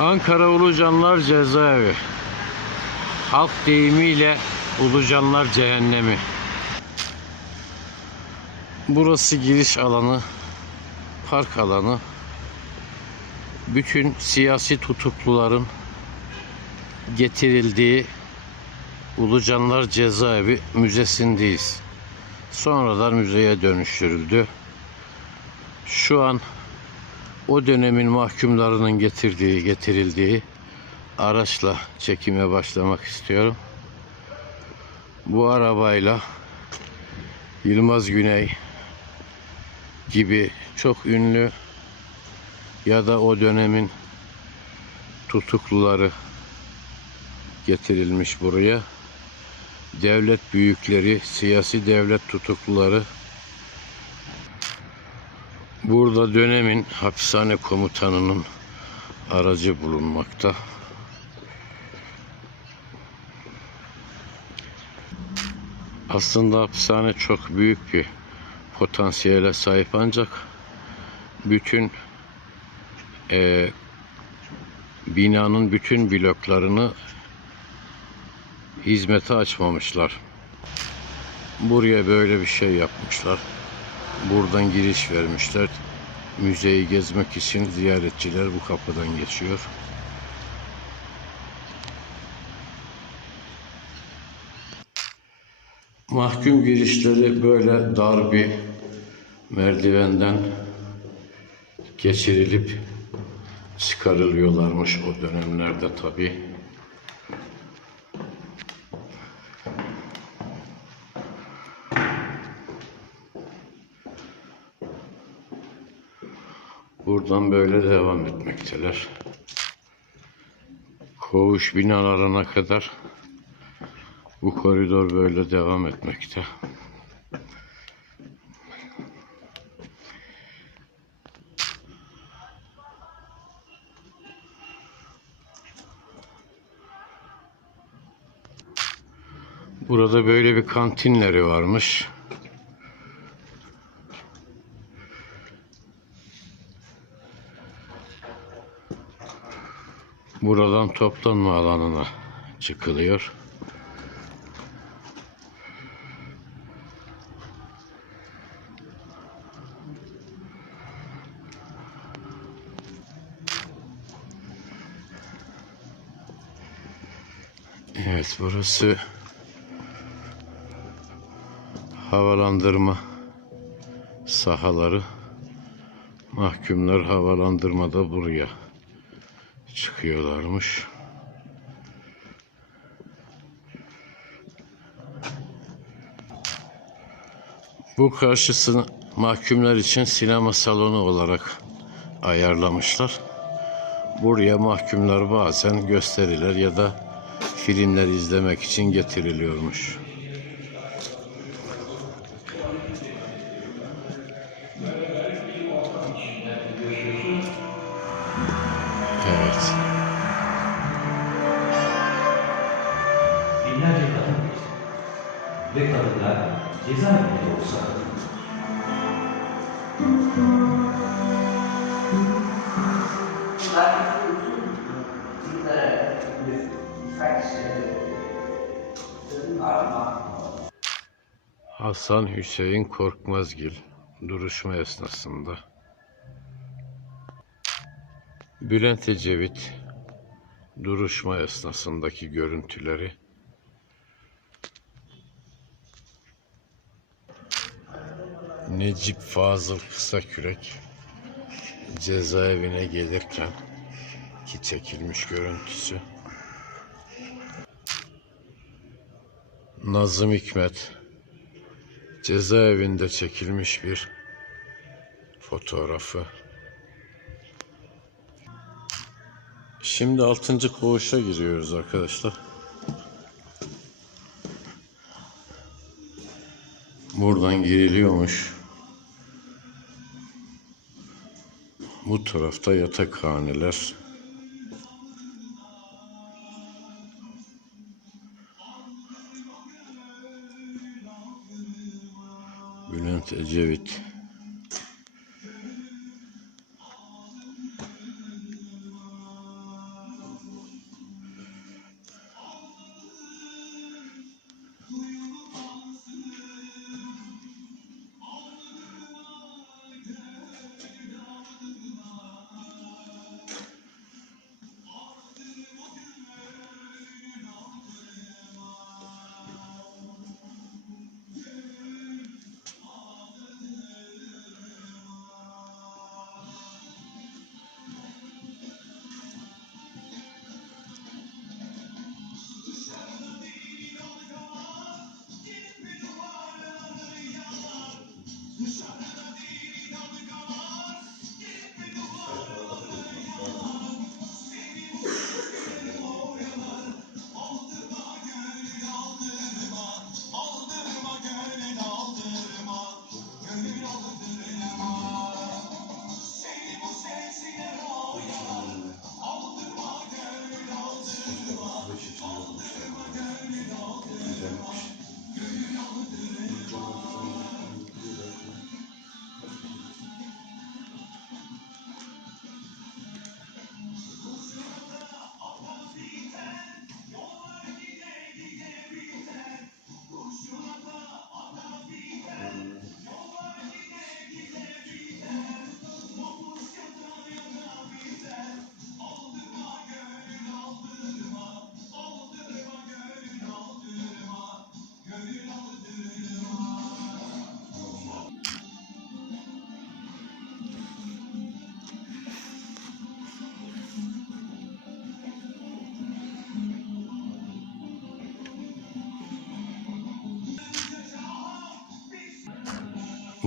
Ankara Ulucanlar Cezaevi. Halk deyimiyle Ulucanlar Cehennemi. Burası giriş alanı, park alanı. Bütün siyasi tutukluların getirildiği Ulucanlar Cezaevi Müzesindeyiz. Sonradan müzeye dönüştürüldü. Şu an o dönemin mahkumlarının getirdiği, getirildiği araçla çekime başlamak istiyorum. Bu arabayla Yılmaz Güney gibi çok ünlü ya da o dönemin tutukluları getirilmiş buraya. Devlet büyükleri, siyasi devlet tutukluları Burada dönemin hapishane komutanının aracı bulunmakta. Aslında hapishane çok büyük bir potansiyele sahip ancak bütün eee, binanın bütün bloklarını hizmete açmamışlar. Buraya böyle bir şey yapmışlar. Buradan giriş vermişler. Müzeyi gezmek için ziyaretçiler bu kapıdan geçiyor. Mahkum girişleri böyle dar bir merdivenden geçirilip çıkarılıyorlarmış o dönemlerde tabii. Buradan böyle devam etmekteler. Koğuş binalarına kadar bu koridor böyle devam etmekte. Burada böyle bir kantinleri varmış. Buradan toplanma alanına çıkılıyor. Evet burası havalandırma sahaları. Mahkumlar havalandırmada buraya çıkıyorlarmış. Bu karşısını mahkumlar için sinema salonu olarak ayarlamışlar. Buraya mahkumlar bazen gösteriler ya da filmler izlemek için getiriliyormuş. Evet. Cezaevinde olsa Hasan Hüseyin Korkmazgil duruşma esnasında. Bülent Ecevit duruşma esnasındaki görüntüleri Necip Fazıl Kısakürek cezaevine gelirken ki çekilmiş görüntüsü Nazım Hikmet cezaevinde çekilmiş bir fotoğrafı. Şimdi 6. koğuşa giriyoruz arkadaşlar. Buradan giriliyormuş. Bu tarafta yatakhaneler. Bülent Ecevit.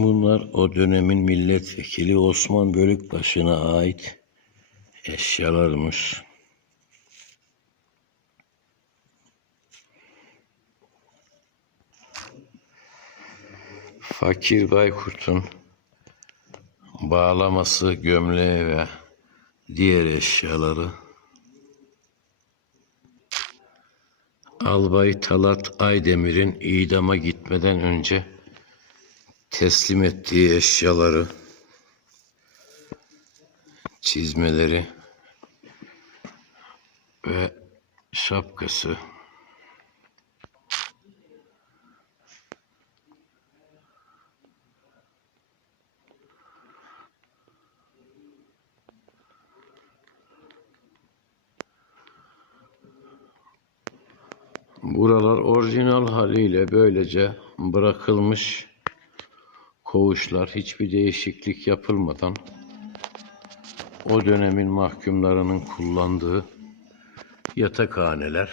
Bunlar o dönemin milletvekili Osman Bölükbaşı'na ait eşyalarmış. Fakir Baykurt'un bağlaması, gömleği ve diğer eşyaları Albay Talat Aydemir'in idama gitmeden önce teslim ettiği eşyaları, çizmeleri ve şapkası. Buralar orijinal haliyle böylece bırakılmış koğuşlar hiçbir değişiklik yapılmadan o dönemin mahkumlarının kullandığı yatakhaneler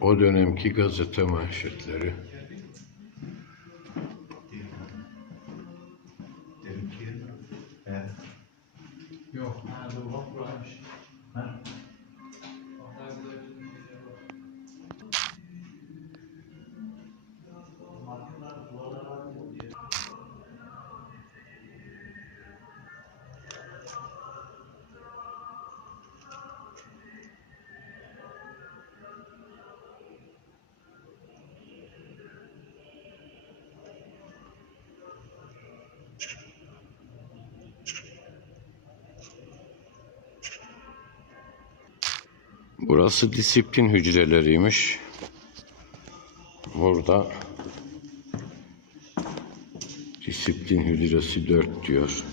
o dönemki gazete manşetleri Burası disiplin hücreleriymiş. Burada disiplin hücresi 4 diyor.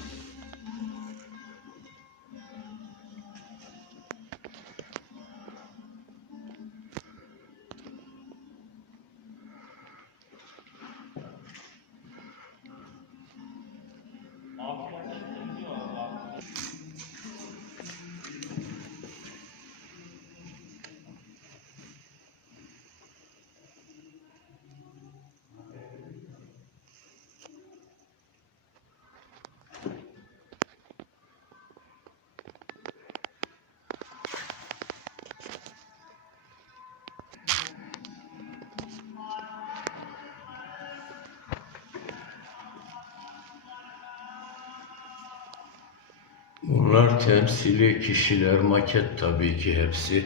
Bunlar temsili kişiler, maket tabii ki hepsi.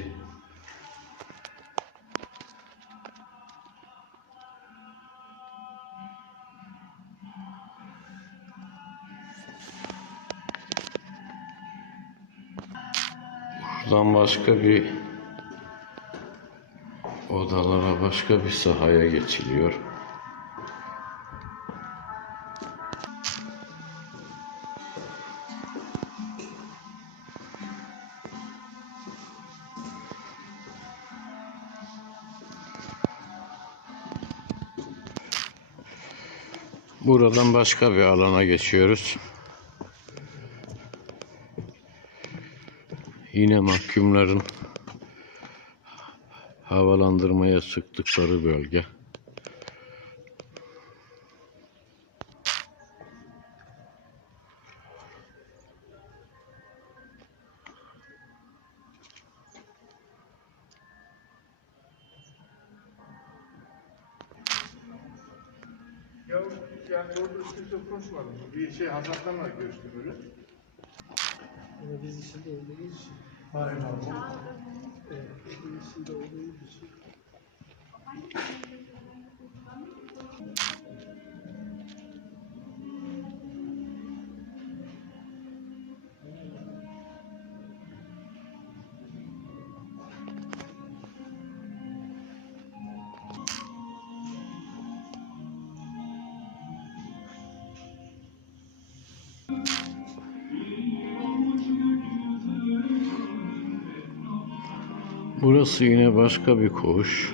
Buradan başka bir odalara, başka bir sahaya geçiliyor. Buradan başka bir alana geçiyoruz. Yine mahkumların havalandırmaya sıktıkları bölge. Hayır abi. Evet, Burası yine başka bir koğuş.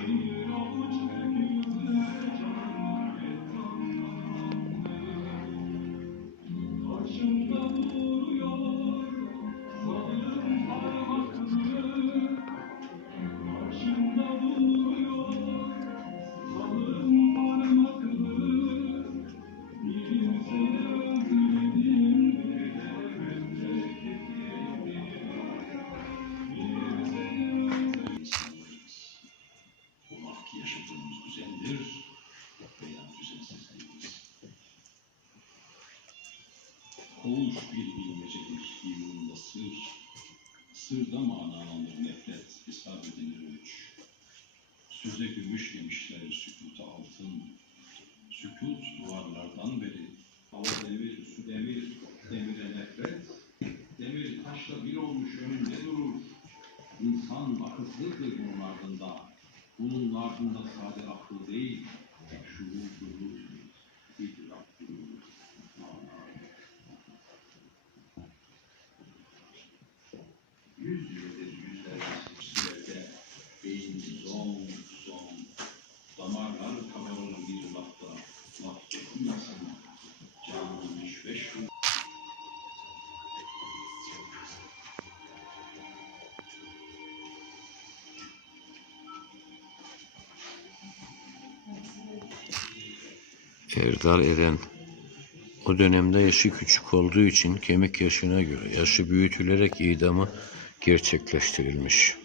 Bilmecedir, yumruğunda sır. Sırda manalanır nefret, hesap edilir üç. Söze gümüş demişler, sükuta altın. Sükut duvarlardan beri. Hava demir, su demir, demire nefret. Demir taşla bir olmuş önünde durur. İnsan akılsızdır bunun ardında. Bunun ardında sade akıl değil, şuur durur, idrak durur. Damarlar kabarır bir lafta, laf dokunmasın. Canım ve şu Erdal Eren o dönemde yaşı küçük olduğu için kemik yaşına göre yaşı büyütülerek idamı gerçekleştirilmiş.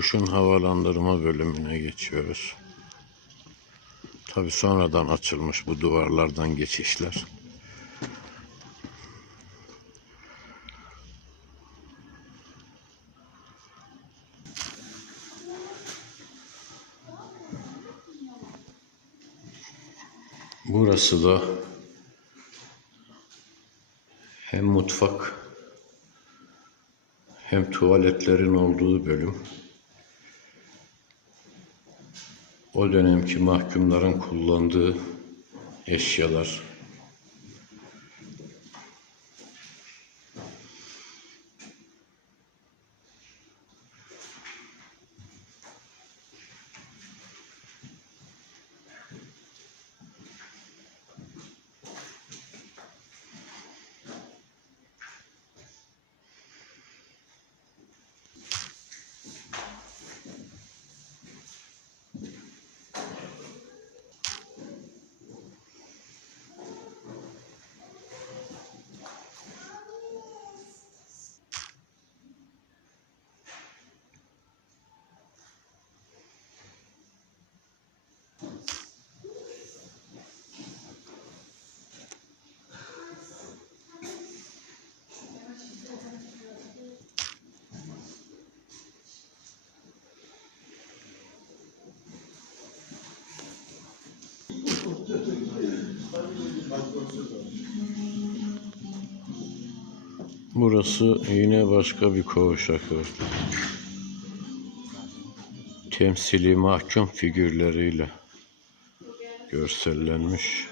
Koğuşun havalandırma bölümüne geçiyoruz. Tabi sonradan açılmış bu duvarlardan geçişler. Burası da hem mutfak hem tuvaletlerin olduğu bölüm. O dönemki mahkumların kullandığı eşyalar. Burası yine başka bir koğuş arkadaşlar. Temsili mahkum figürleriyle görsellenmiş.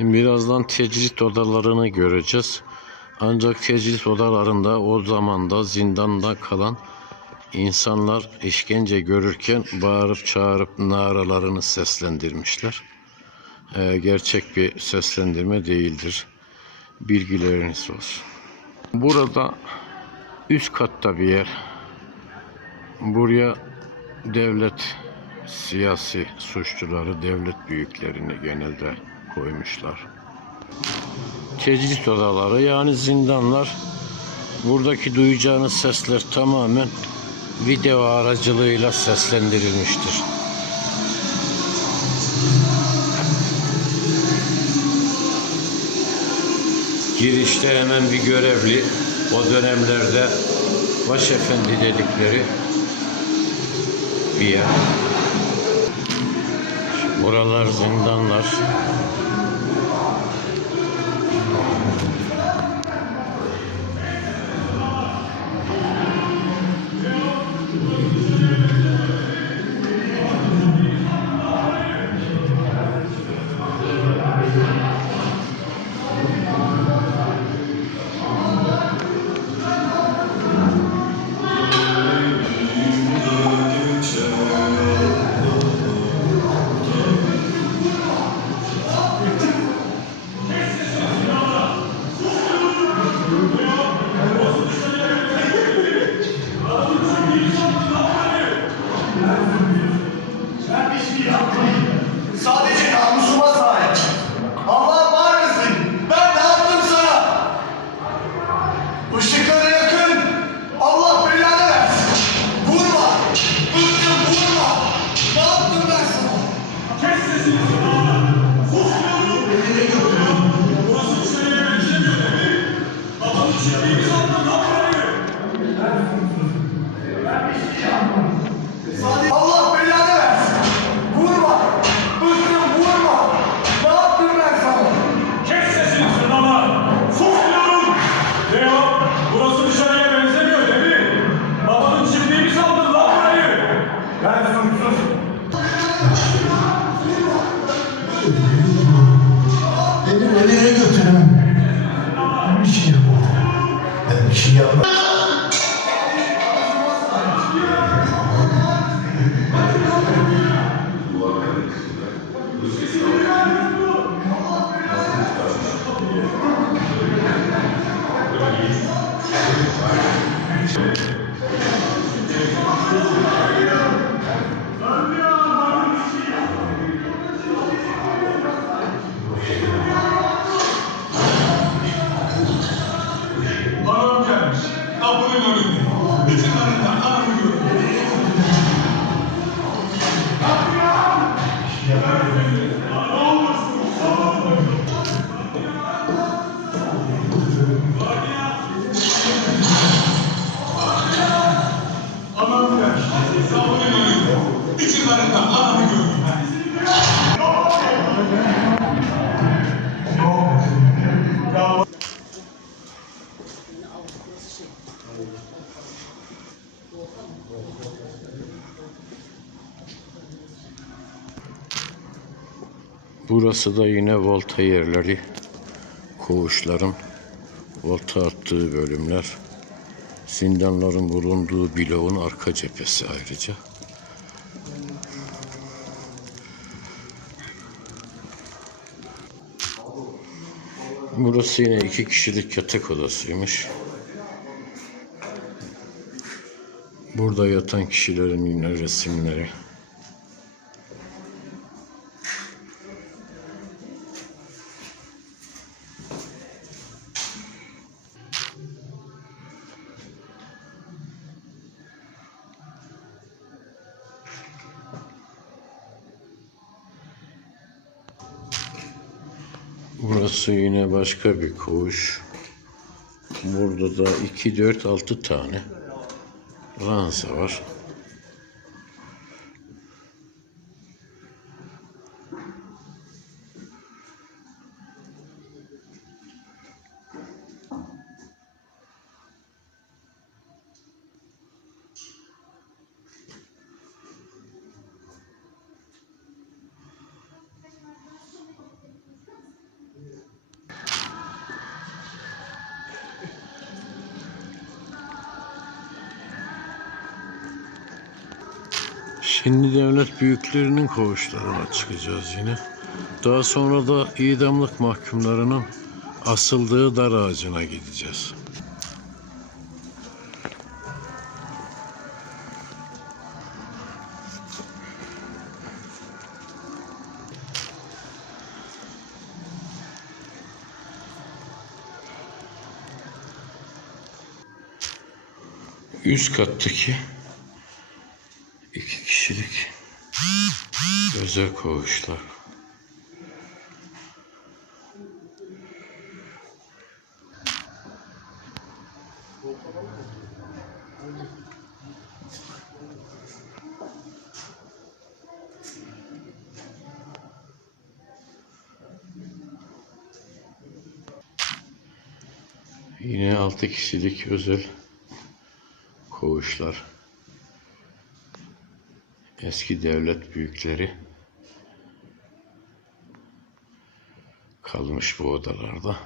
Birazdan tecrit odalarını göreceğiz. Ancak tecrit odalarında o zamanda zindanda kalan insanlar işkence görürken bağırıp çağırıp naralarını seslendirmişler. Ee, gerçek bir seslendirme değildir. Bilgileriniz olsun. Burada üst katta bir yer. Buraya devlet siyasi suçluları, devlet büyüklerini genelde koymuşlar. Tecrit odaları yani zindanlar Buradaki duyacağınız sesler tamamen video aracılığıyla seslendirilmiştir. Girişte hemen bir görevli o dönemlerde başefendi dedikleri bir yer. Buralar zindanlar. Burası da yine volta yerleri. Koğuşların volta attığı bölümler. Zindanların bulunduğu bloğun arka cephesi ayrıca. Burası yine iki kişilik yatak odasıymış. Burada yatan kişilerin yine resimleri. Burası yine başka bir koğuş. Burada da 2, 4, 6 tane ranza var. Büyüklerinin koğuşlarına çıkacağız yine. Daha sonra da idamlık mahkumlarının asıldığı dar ağacına gideceğiz. üst kattaki iki kişilik özel koğuşlar. Yine altı kişilik özel koğuşlar. Eski devlet büyükleri kalmış bu odalarda.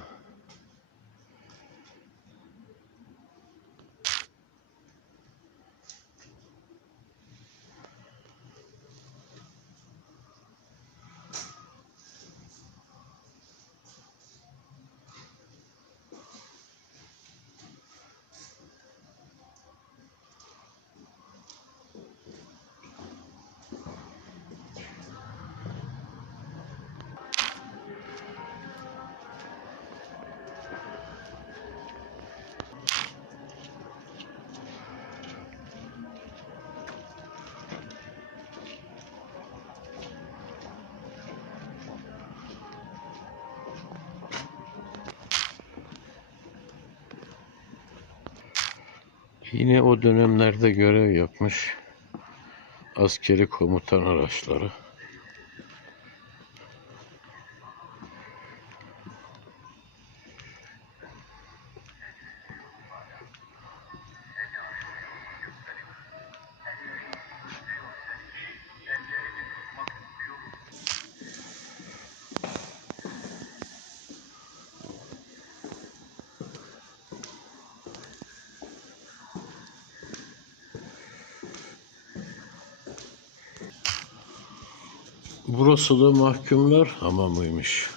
Yine o dönemlerde görev yapmış askeri komutan araçları. Da mahkumlar hamamıymış.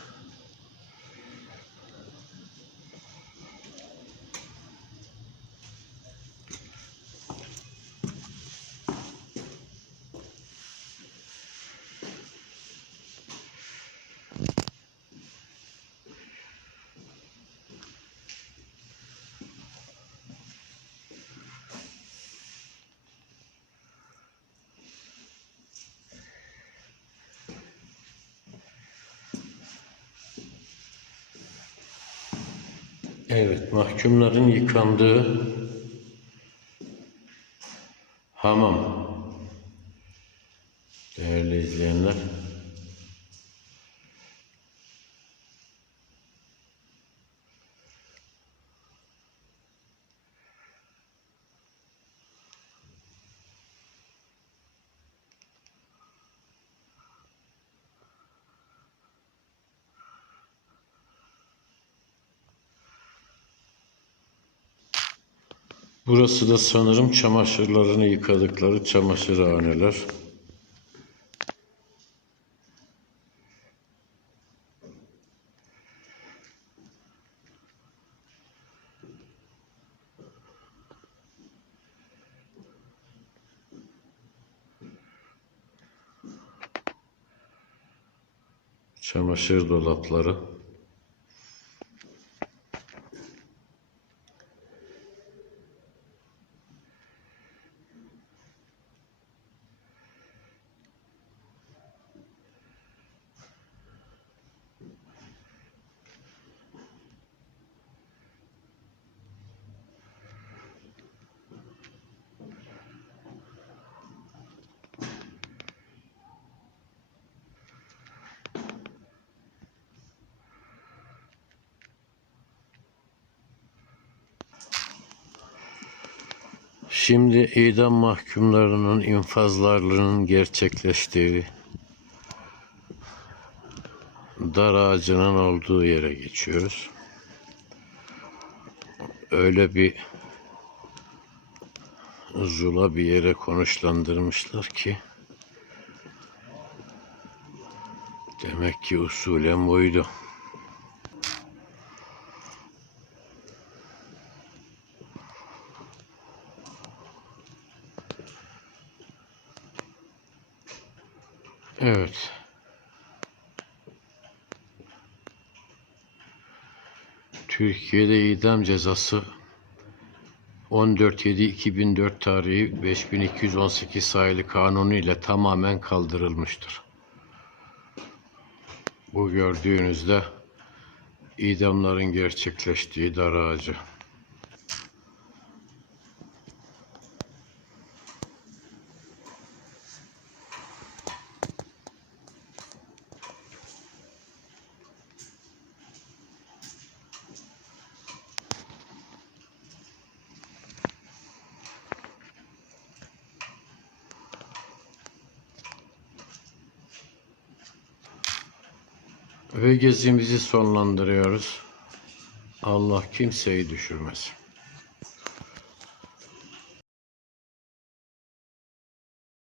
Evet, mahkumların yıkandığı hamam. Burası da sanırım çamaşırlarını yıkadıkları çamaşırhaneler. Çamaşır dolapları. Şimdi idam mahkumlarının infazlarının gerçekleştiği dar ağacının olduğu yere geçiyoruz. Öyle bir zula bir yere konuşlandırmışlar ki demek ki usulen buydu. Evet. Türkiye'de idam cezası 14.7.2004 tarihi 5218 sayılı kanunu ile tamamen kaldırılmıştır. Bu gördüğünüzde idamların gerçekleştiği dar ağacı. Ve gezimizi sonlandırıyoruz. Allah kimseyi düşürmesin.